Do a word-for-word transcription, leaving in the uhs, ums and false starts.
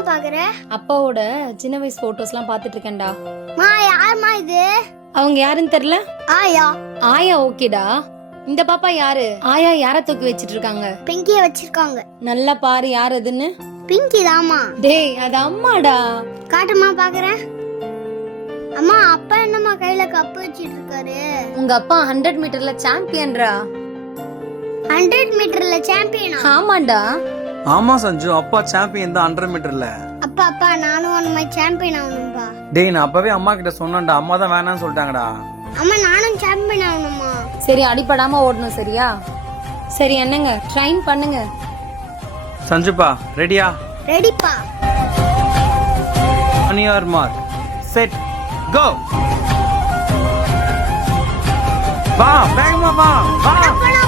பாக்குற? அப்பாவோட சின்ன வயசு போட்டோஸ்லாம் பார்த்துட்டு இருக்கேன்டா. மா யாருமா இது? அவங்க யாருன்னு தெரியல. ஆயா. ஆயா ஓகேடா. இந்த பாப்பா யாரு? ஆயா யார தூக்கி வச்சிட்டு இருக்காங்க? பிங்கிய வச்சிருக்காங்க. நல்லா பாரு யார் அதுன்னு. பிங்கி தாமா. டேய் அது அம்மாடா. காட்டுமா பாக்குறேன். அம்மா அப்பா என்னம்மா கையில கப்பு வச்சிட்டு இருக்காரு? உங்க அப்பா ஹண்ட்ரட் மீட்டர்ல சாம்பியன்ரா. ஹண்ட்ரட் மீட்டர்ல சாம்பியனா? ஆமாண்டா. ஆமா சஞ்சு, அப்பா சாம்பியன் தான் ஹண்ட்ரட் மீட்டர்ல. அப்பா அப்பா நானும் அந்த மாதிரி சாம்பியன் ஆகணும்பா. டேய் நான் அப்பவே அம்மா கிட்ட சொன்னேன்டா, அம்மா தான் வேணாம்னு சொல்லிட்டாங்கடா. அம்மா நானும் சாம்பியன் ஆகணுமா? சரி அடிபடாம ஓடணும் சரியா? சரி என்னங்க ட்ரைன் பண்ணுங்க. சஞ்சுப்பா ரெடியா? ரெடிப்பா. On your mark set go. வா வேகமா வா வா.